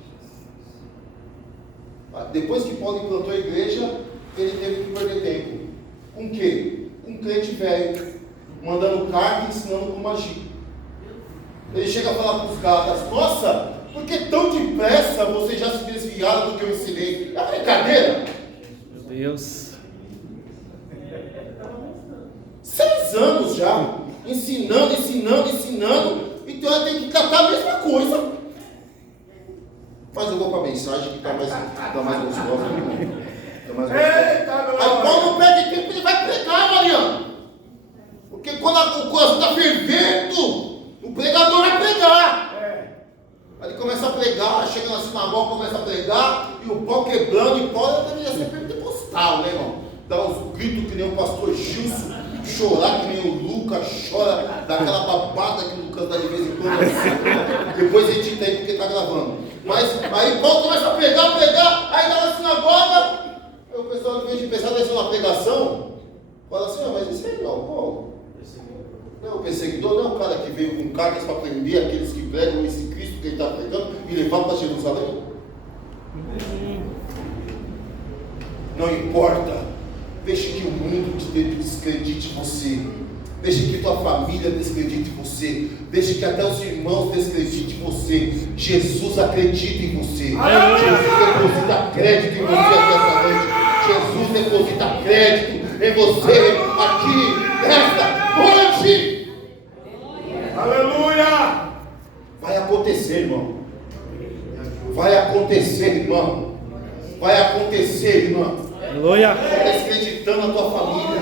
Depois que Paulo implantou a igreja, ele teve que perder tempo. Com o quê? Com um crente velho, mandando carta e ensinando com magia. Ele chega a falar para os Gálatas: nossa, por que tão depressa vocês já se desviaram do que eu ensinei? É brincadeira? Meu Deus. 6 anos já, ensinando, então eu tenho que tratar a mesma coisa. Mas eu vou para a mensagem que está mais gostosa. Aí Paulo não perde tempo, ele vai pregar, Mariano. Porque quando o coração está fervendo, o pregador vai pregar. Aí ele começa a pregar, chega na sinagoga, começa a pregar, e o pau quebrando, e Paulo deveria ser pentecostal, né, irmão? Dá uns gritos que nem o pastor Gilson, chorar que nem o Lucas chora, dá aquela babada que o Lucas dá de vez em quando assim. Depois a gente tem porque está gravando. Mas aí Paulo começa a pregar, aí dá na sinagoga, aí o pessoal, em vez de pensar nessa uma pregação, fala assim: mas esse aí não, Paulo. Não é o perseguidor, não é o cara que veio com cartas para prender aqueles que pregam esse Cristo que ele está pregando e levar para Jerusalém? Não importa. Deixe que o mundo descredite você. Deixe que tua família descredite você. Deixe que até os irmãos descreditem você. Jesus acredita em você. Jesus deposita crédito em você nessa noite. Jesus deposita crédito em você aqui nesta noite. Aleluia! Vai acontecer, irmão. Vai acontecer, irmão. Vai acontecer, irmão. Aleluia. Estão descreditando a tua família.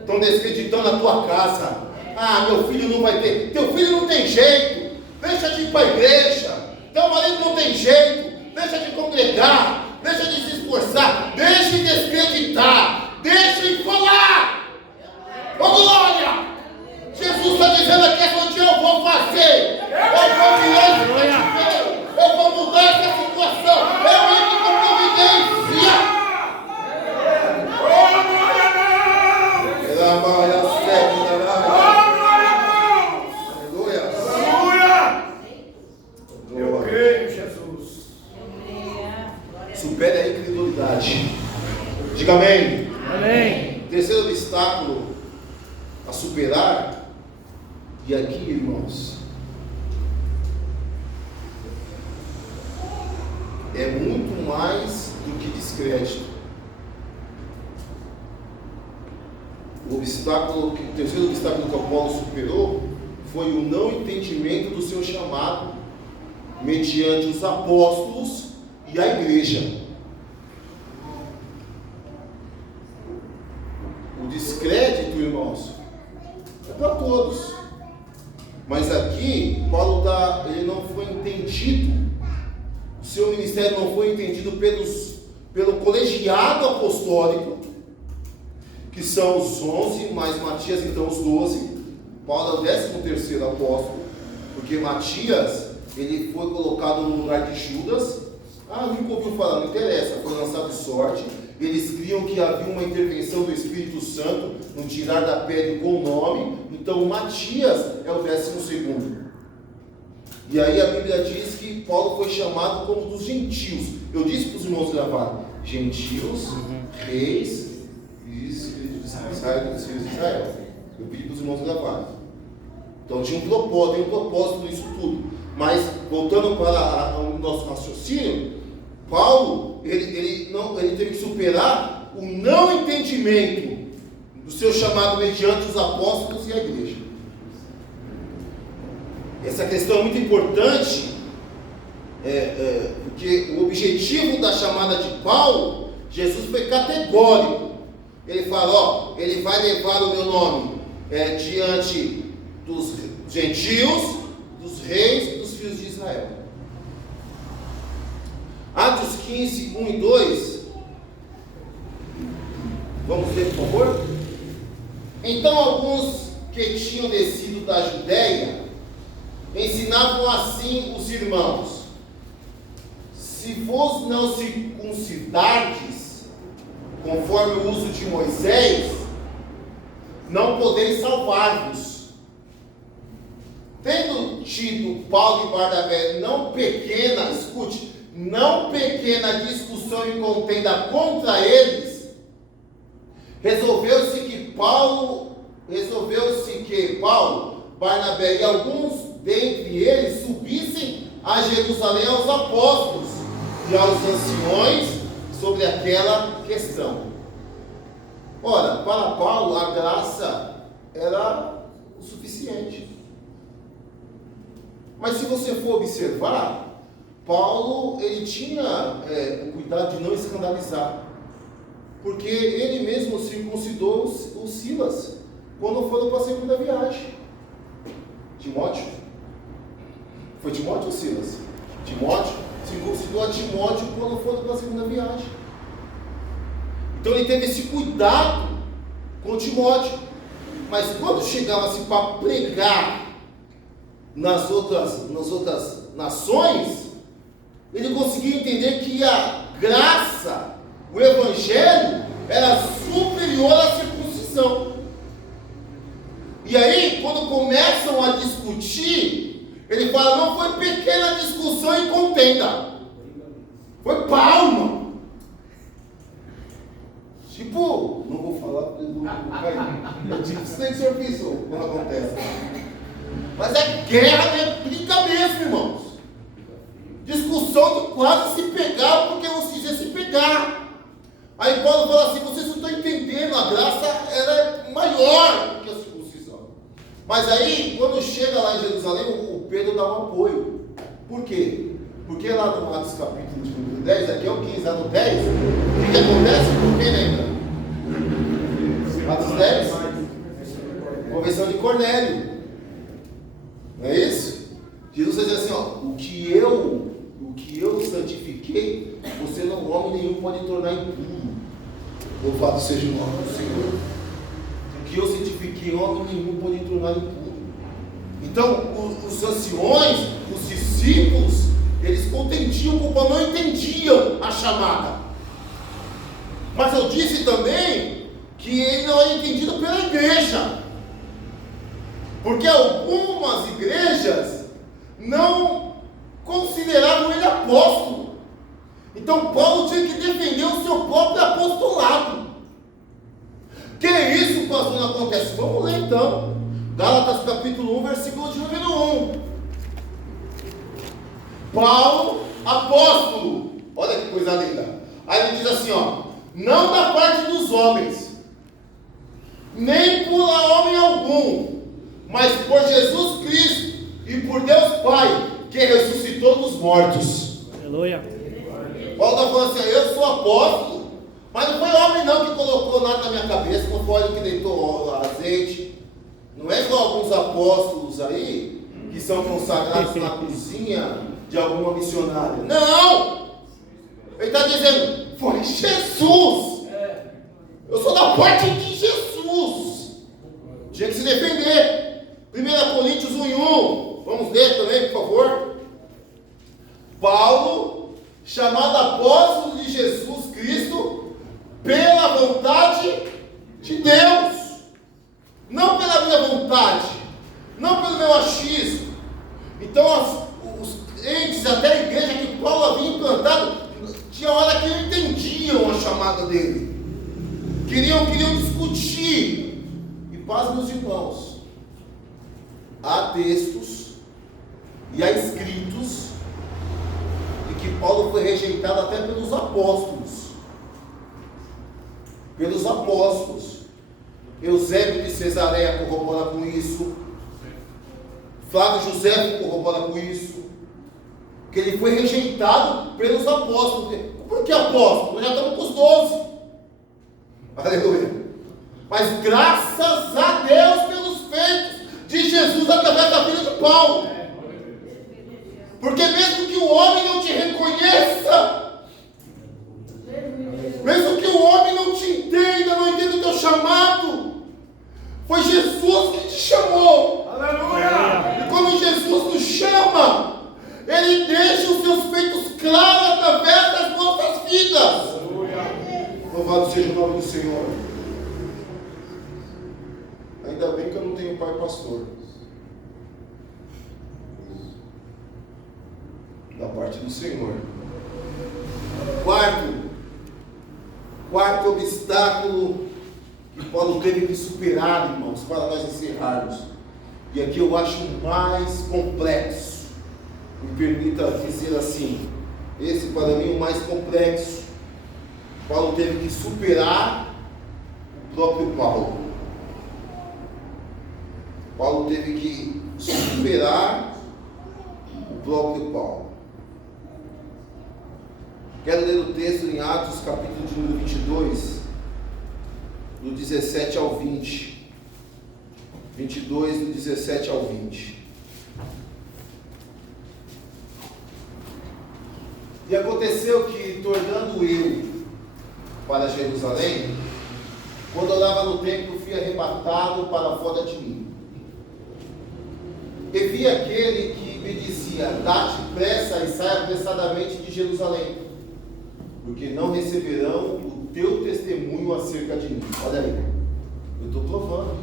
Estão descreditando a tua casa. Ah, meu filho não vai ter. Teu filho não tem jeito. Deixa de ir para a igreja. Teu marido não tem jeito. Deixa de congregar. Deixa de se esforçar. Deixa de descreditar. Deixa de falar. Ô glória! Jesus está dizendo aqui: essa noite eu vou fazer. Eu vou virar esse cativeiro. Eu vou mudar essa situação. Eu entro com providência. Eu creio, Jesus. Supere a incredulidade. Diga amém. Amém. Terceiro obstáculo a superar. E aqui, irmãos, é muito mais do que descrédito. O terceiro obstáculo que Paulo superou foi o não entendimento do seu chamado mediante os apóstolos e a igreja. O descrédito, irmãos, é para todos. Mas aqui, Paulo ele não foi entendido, o seu ministério não foi entendido pelo colegiado apostólico, que são os 11, mais Matias, então os 12. Paulo é o 13º apóstolo, porque Matias, ele foi colocado no lugar de Judas. Nunca ouviu falar, não interessa, foi lançado de sorte. Eles criam que havia uma intervenção do Espírito Santo no tirar da pele com o nome. Então Matias é o 12º. E aí a Bíblia diz que Paulo foi chamado como dos gentios. Eu disse para os irmãos gravarem: gentios, reis e filhos de Israel. Eu pedi para os irmãos gravarem. Então tinha um propósito nisso tudo. Mas voltando para o nosso raciocínio, Paulo ele teve que superar o não entendimento do seu chamado mediante os apóstolos e a igreja. essa questão é muito importante, porque o objetivo da chamada de Paulo, Jesus foi categórico. Ele fala, ele vai levar o meu nome diante dos gentios, dos reis e dos filhos de Israel. Atos 15, 1 e 2. Vamos ler, por favor? Então alguns que tinham descido da Judéia ensinavam assim os irmãos: se vos não circuncidardes, conforme o uso de Moisés, não podeis salvar-vos. Tendo tido Paulo e Barnabé não pequena discussão e contenda contra eles, resolveu-se que Paulo, Barnabé e alguns dentre eles subissem a Jerusalém aos apóstolos e aos anciões sobre aquela questão. Ora, para Paulo a graça era o suficiente. Mas se você for observar, Paulo ele tinha o cuidado de não escandalizar, porque ele mesmo circuncidou o Silas quando foram para a segunda viagem. Timóteo? Foi Timóteo ou Silas? Timóteo circuncidou a Timóteo quando foram para a segunda viagem. Então ele teve esse cuidado com Timóteo. Mas quando chegava-se para pregar nas outras nações, ele conseguia entender que a graça, o evangelho, era superior à circuncisão. E aí, quando começam a discutir, ele fala: não foi pequena discussão e contenda, foi palma. Tipo, não vou falar porque eu tive isso nem serviço quando acontece. Mas é guerra, é briga mesmo, irmãos. Discussão de quase se pegar, porque não se dizer se pegar. Aí Paulo fala assim: vocês não estão entendendo, a graça era maior do que a circuncisão. Mas aí, quando chega lá em Jerusalém, o Pedro dá um apoio. Por quê? Porque lá no Atos capítulo de número 10, aqui é o 15, lá no 10, o que acontece? Quem lembra? Atos 10, conversão de Cornélio. Não é isso? Jesus vai dizer assim: o que eu santifiquei, você não, homem nenhum, pode tornar impuro. Louvado seja o nome do Senhor. O que eu santifiquei, homem nenhum pode tornar impuro. Então, os anciões, os discípulos, eles contendiam com o Paulo, não entendiam a chamada. Mas eu disse também que ele não é entendido pela igreja, porque algumas igrejas não consideravam ele apóstolo. Então Paulo tinha que defender o seu próprio apostolado. Que isso, pastor, não acontece? Vamos ler então Gálatas capítulo 1, versículo de número 1. Paulo, apóstolo, olha que coisa linda. Aí ele diz assim: não da parte dos homens, nem por homem algum, mas por Jesus Cristo e por Deus Pai, que ressuscitou dos mortos. Aleluia. Paulo está falando assim: eu sou apóstolo, mas não foi homem não que colocou nada na minha cabeça, não foi ele que deitou azeite. Não é igual alguns apóstolos aí, que são consagrados na cozinha de alguma missionária. Não! Ele está dizendo: foi Jesus. Eu sou da parte de Jesus. Tinha que se defender. 1 Coríntios 1:1. Vamos ler também, por favor. Paulo, chamado apóstolo de Jesus Cristo, pela vontade de Deus, não pela minha vontade, não pelo meu achismo. Então os crentes, até a igreja que Paulo havia implantado, tinha hora que não entendiam a chamada dele, queriam discutir. E paz, meus irmãos, há textos e há escritos de que Paulo foi rejeitado até pelos apóstolos. Eusébio de Cesareia corrobora com isso. Flávio José corrobora com isso, que ele foi rejeitado pelos apóstolos. Por que apóstolo? Nós já estamos com os 12. Aleluia. Mas graças a Deus pelos feitos de Jesus através da vida de Paulo. Porque mesmo que o homem não te reconheça, mesmo que o homem não te entenda, não entenda o teu chamado, foi Jesus que te chamou. Aleluia! E quando Jesus nos chama, Ele deixa os seus feitos claros através das nossas vidas. Aleluia! Louvado seja o nome do Senhor. Ainda bem que eu não tenho pai pastor. Da parte do Senhor. Quarto obstáculo que Paulo teve que superar, irmãos, para nós encerrarmos. E aqui eu acho mais complexo. Me permita dizer assim, esse para mim é o mais complexo. Paulo teve que superar o próprio Paulo. Paulo teve que superar o próprio Paulo. Quero ler o texto em Atos, capítulo de número 22, do 17 ao 20. 22, do 17 ao 20. E aconteceu que, tornando eu para Jerusalém, quando orava no templo, fui arrebatado para fora de mim. E vi aquele que me dizia: dá-te pressa e saia apressadamente de Jerusalém, porque não receberão o teu testemunho acerca de mim. Olha aí, eu estou provando.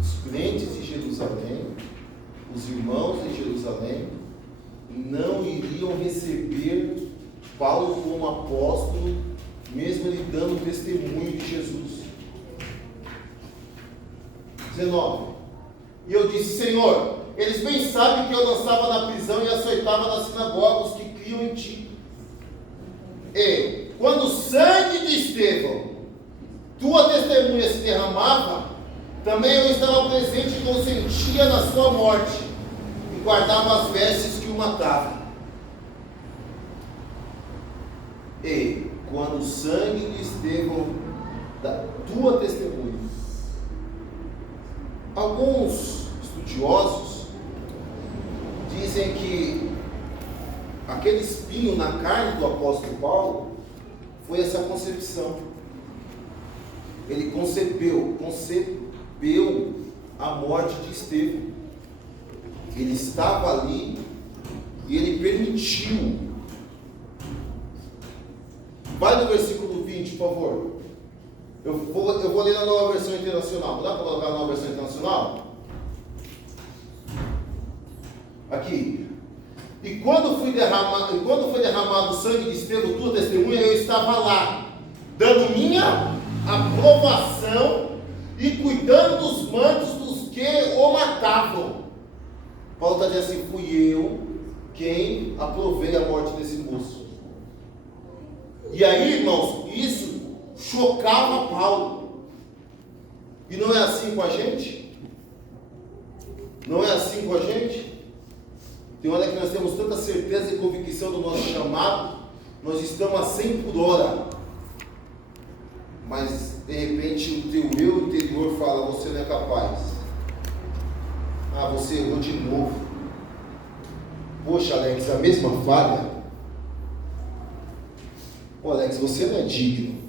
Os crentes de Jerusalém, os irmãos de Jerusalém, não iriam receber Paulo como apóstolo, mesmo ele dando testemunho de Jesus. 19. E eu disse: Senhor, eles bem sabem que eu lançava na prisão e açoitava nas sinagogas os que criam em ti. E quando o sangue de Estevão, tua testemunha, se derramava, também eu estava presente e consentia na sua morte, e guardava as vestes que o matavam. E quando o sangue de Estevão, da tua testemunha. Alguns estudiosos dizem que aquele espinho na carne do apóstolo Paulo foi essa concepção. Ele concebeu a morte de Estevão. Ele estava ali e ele permitiu. Vai no versículo 20, por favor. Eu vou ler na Nova Versão Internacional. Dá para colocar na Nova Versão Internacional? Aqui. E quando foi derramado o sangue de Estevão, tua testemunha, eu estava lá, dando minha aprovação e cuidando dos mantos dos que o matavam. Paulo está dizendo assim: fui eu quem aprovei a morte desse moço. E aí, irmãos, isso chocava Paulo. E não é assim com a gente? Não é assim com a gente? Tem hora que nós temos tanta certeza e convicção do nosso chamado, nós estamos a 100 por hora. Mas, de repente, o teu eu interior fala: você não é capaz. Ah, você errou de novo. Poxa, Alex, a mesma falha? Pô, Alex, você não é digno.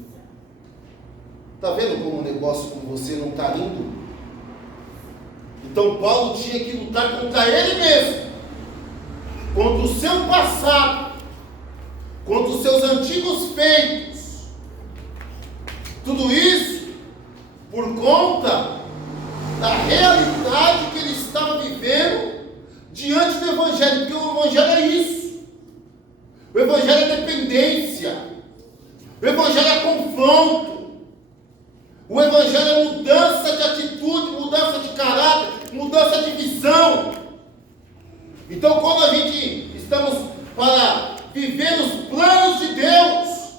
Está vendo como o negócio com você não está indo? Então Paulo tinha que lutar contra ele mesmo, contra o seu passado, contra os seus antigos feitos. Tudo isso por conta da realidade que ele estava vivendo diante do Evangelho, porque o Evangelho é isso. O Evangelho é dependência. O Evangelho é confronto. O Evangelho é mudança de atitude, mudança de caráter, mudança de visão. Então, quando a gente estamos para viver os planos de Deus,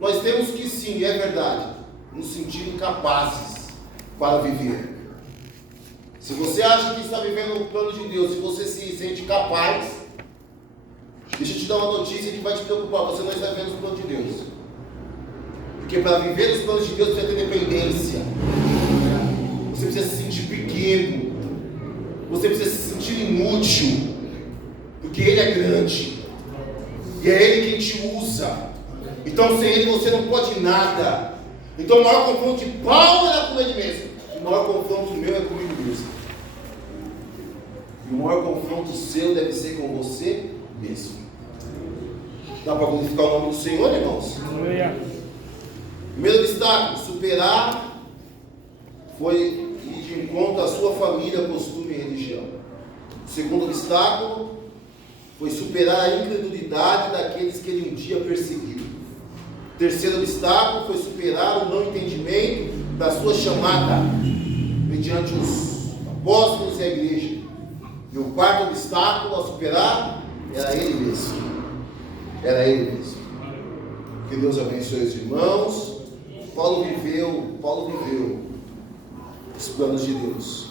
nós temos que sim, é verdade, nos sentir incapazes para viver. Se você acha que está vivendo o plano de Deus, se você se sente capaz, deixa eu te dar uma notícia que vai te preocupar. Você não está vivendo o plano de Deus. Porque para viver os planos de Deus, você precisa ter dependência. Você precisa se sentir pequeno. Você precisa se sentir inútil. Porque Ele é grande. E é Ele quem te usa. Então sem Ele você não pode nada. Então o maior confronto de Paulo era com ele mesmo. O maior confronto meu é comigo mesmo. E o maior confronto seu deve ser com você mesmo. Dá para glorificar o nome do Senhor, irmãos? Aleluia. Primeiro obstáculo, superar, foi ir de encontro à sua família, costume e religião. Segundo obstáculo, foi superar a incredulidade daqueles que ele um dia perseguiu. Terceiro obstáculo foi superar o não entendimento da sua chamada mediante os apóstolos e a igreja. E o quarto obstáculo a superar era ele mesmo. Era ele mesmo. Que Deus abençoe os irmãos. Paulo viveu os planos de Deus.